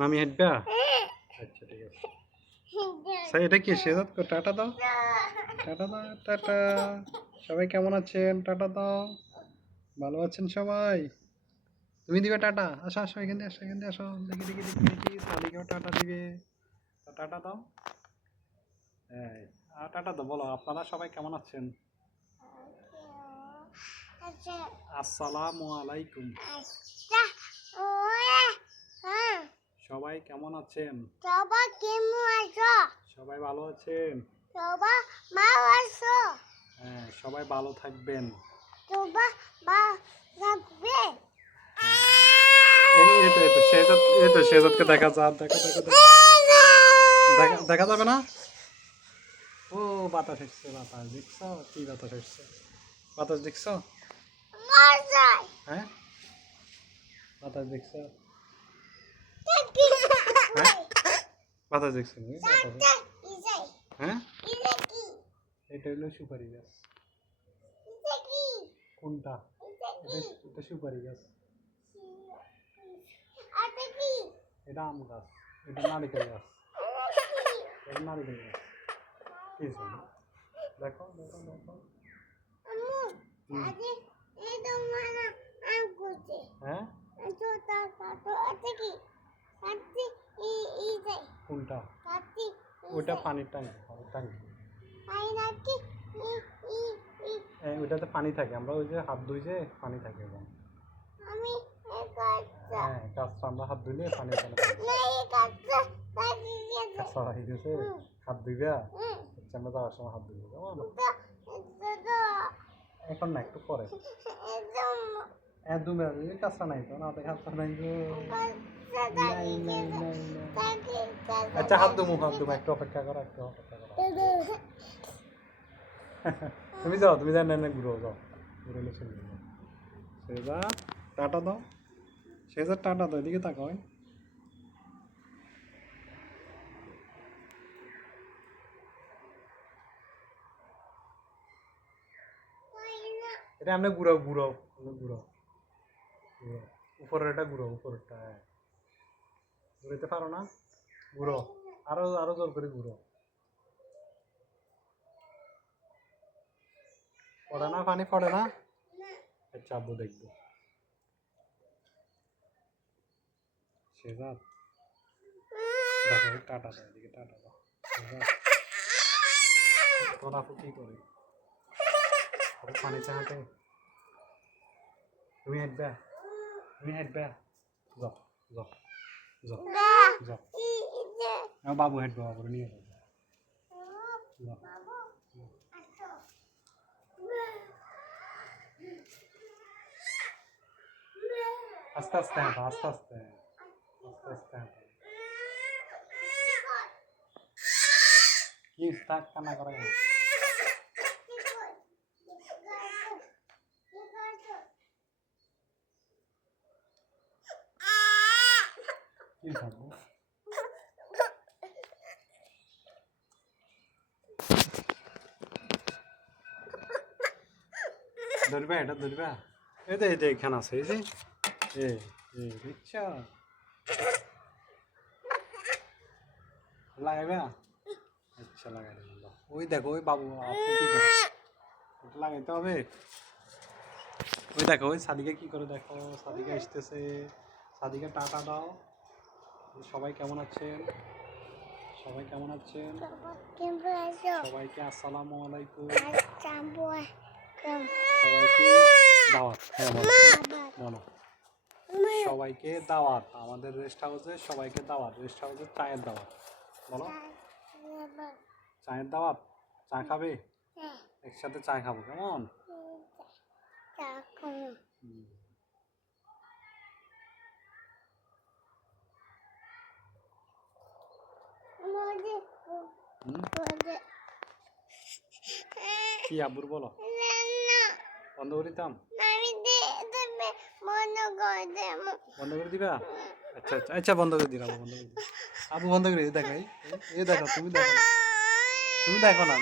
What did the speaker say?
নামি হাঁটবা? আচ্ছা ঠিক আছে। স্যার এটা কি শেজাদ টাটা দাও, টাটা দাও, টাটা। সবাই কেমন আছেন? টাটা দাও। ভালো আছেন সবাই? তুমি দিবে টাটা? আসো আসো, এখান দিয়ে আসো, এখান দিয়ে আসো। দেখি দেখি দেখি দেখি সাদিকেও টাটা দিবে। টাটা দাও। হ্যাঁ, টাটা দাও। বলো আপনারা সবাই কেমন আছেন? আসসালামু আলাইকুম। সবাই কেমন আছেন? সবাই ভালো আছেন? হ্যাঁ, সবাই ভালো থাকবেন। এই তো শেজাদকে দেখা যা, দেখা যাবে না? ও বাতাস এসছে, বাতাস দেখছো? কি বাতাস এসছে? বাতাস দেখছো? হ্যাঁ, বাতাস দেখছো? হ্যাঁ, বাতাস দেখছো? হ্যাঁ, এটা হলো সুপারি গাছ। কোনটা? এটা সুপারি গাছ। এটা আম গাছ। এটা নারিকেল গাছ। এটা নারিকেল গাছ। কি দেখো দেখো দেখো। হ্যাঁ, কোনটা? ওটা পানির ট্যাঙ্কি, ট্যাঙ্কি। ওইটাতে পানি থাকে, আমরা ওই যে হাত ধুই যে পানি থাকে এবং হ্যাঁ, গাছটা আমরা হাত ধুইলে পানি কাঁচা হয়ে গেছে। হাত ধুইবা? আচ্ছা, আমরা যাওয়ার সময় হাত ধুইব কেমন? এখন না, একটু পরে। কাঁচা নাই তো, না কাঁচা নাই গো। আচ্ছা, হাত ধুমু একটু অপেক্ষা করো, একটু অপেক্ষা করো। তুমি যাও, তুমি যাও, না ঘুরো, যাও ঘুরে চলে যাও। সেজা টাটা দাও, সেজা টাটা দাও, এদিকে তাকাও। এটা আমরা ঘুরাও ঘুরাও ঘুরাও ঘুরাও, উপরের এটা ঘুরাও, উপরেরটা। হ্যাঁ, ঘুরাইতে পারো না? ঘুরো, আরো আরো জোর করে ঘুরো। পড়ে না, পানি পড়ে না? আচ্ছা, আব্বু দেখবো। সেজা দেখো, টাটা দাও, এদিকে টাটা দাও। তোর আপু কি করে? পানিতে হাঁটে? তুমি হাঁটবে? তুমি হাঁটবে? যাও যাও যাও যাও। বাবু হাঁটবে, বাবু নিয়ে যাও। আস্তে আস্তে হাঁটো, আস্তে আস্তে, আস্তে আস্তে হাঁটো। প্লিজ থাক, কান্না করে না। কি থাকবো? ধরবে, এটা ধরবে। এই তো এখানে আছে, এই যে দেখছো? লাগাইবে? আচ্ছা, লাগাই দেবো। ওই দেখো, ওই বাবু আপু কি করে, এটা লাগাইতে হবে। ওই দেখো, ওই সাদিকা কি করে, দেখো সাদিকা আসতেছে। সাদিকা টাটা দাও। সবাই কেমন আছেন? সবাই কেমন আছেন? সবাইকে আসসালামু আলাইকুম। সবাইকে দাওয়াত। হ্যাঁ, বলো। সবাইকে দাওয়াত, আমাদের রেস্ট হাউসে সবাইকে দাওয়াত। রেস্ট হাউসে চায়ের দাওয়াত। বলো, চায়ের দাওয়াত। চা খাবে? একসাথে চা খাবো, কেমন? কি আব্বুর বলো, বন্ধ করে দিতাম? বন্ধ করে দিবা? আচ্ছা আচ্ছা আচ্ছা, বন্ধ করে দিলাম, বন্ধ করে দিলাম। আব্বু বন্ধ করে দেখো, এই দেখো, তুমি দেখো না, তুমি দেখো না।